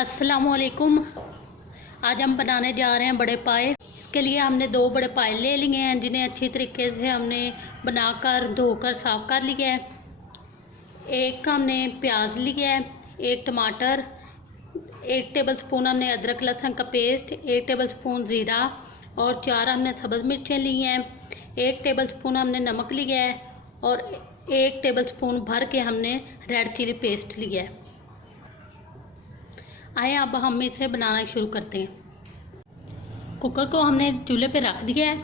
अस्सलामुअलैकुम। आज हम बनाने जा रहे हैं बड़े पाए। इसके लिए हमने 2 बड़े पाए ले लिए हैं, जिन्हें अच्छी तरीके से हमने बनाकर धोकर साफ कर लिया है। एक हमने प्याज लिया है, 1 टमाटर, 1 टेबलस्पून हमने अदरक लहसुन का पेस्ट, 1 टेबलस्पून ज़ीरा और 4 हमने सब्ज़ मिर्चें ली हैं। 1 टेबलस्पून हमने नमक लिया है और 1 टेबलस्पून भर के हमने रेड चिली पेस्ट लिया है। आए अब हम इसे बनाना शुरू करते हैं। कुकर को हमने चूल्हे पे रख दिया है।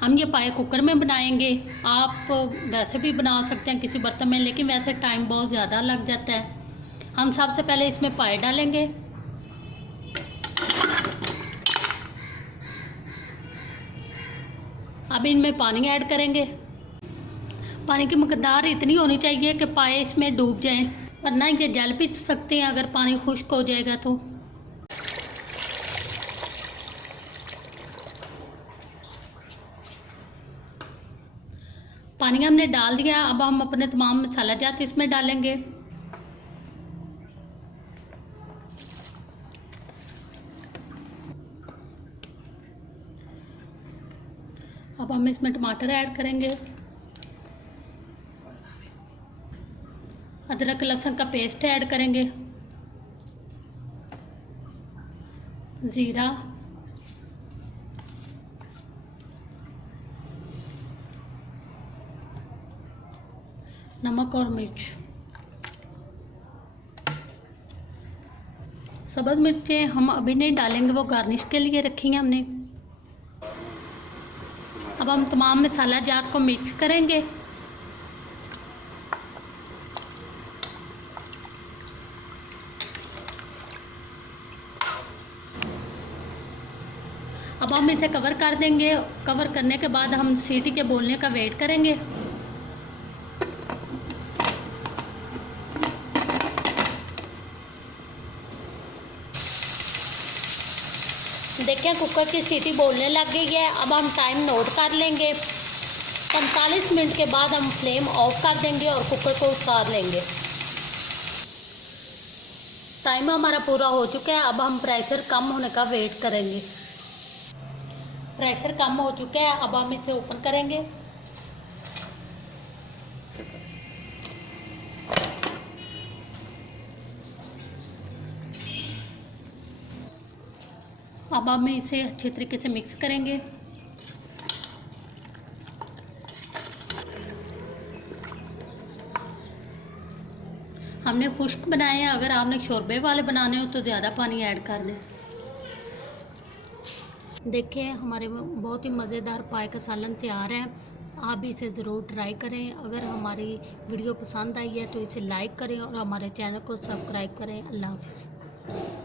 हम ये पाए कुकर में बनाएंगे। आप वैसे भी बना सकते हैं किसी बर्तन में, लेकिन वैसे टाइम बहुत ज़्यादा लग जाता है। हम सबसे पहले इसमें पाए डालेंगे। अब इनमें पानी ऐड करेंगे। पानी की मकदार इतनी होनी चाहिए कि पाए इसमें डूब जाएं, वरना ये जल भी सकते हैं अगर पानी खुश्क हो जाएगा तो। पानी हमने डाल दिया। अब हम अपने तमाम मसाला जात इसमें डालेंगे। अब हम इसमें टमाटर ऐड करेंगे, अदरक लहसुन का पेस्ट ऐड करेंगे, ज़ीरा, नमक और मिर्च। सब्ज़ मिर्चें हम अभी नहीं डालेंगे, वो गार्निश के लिए रखी हैं हमने। अब हम तमाम मसाला जात को मिक्स करेंगे। अब हम इसे कवर कर देंगे। कवर करने के बाद हम सीटी के बोलने का वेट करेंगे। देखें कुकर की सीटी बोलने लग गई है। अब हम टाइम नोट कर लेंगे। 45 मिनट के बाद हम फ्लेम ऑफ कर देंगे और कुकर को उतार लेंगे। टाइम हमारा पूरा हो चुका है। अब हम प्रेशर कम होने का वेट करेंगे। प्रेशर कम हो चुका है। अब हम इसे ओपन करेंगे। अब हम इसे अच्छे तरीके से मिक्स करेंगे। हमने खुश्क बनाए हैं। अगर आपने शोरबे वाले बनाने हो तो ज़्यादा पानी ऐड कर दें। देखिए हमारे बहुत ही मज़ेदार पाए का सालन तैयार है। आप भी इसे ज़रूर ट्राई करें। अगर हमारी वीडियो पसंद आई है तो इसे लाइक करें और हमारे चैनल को सब्सक्राइब करें। अल्लाह हाफ़िज़।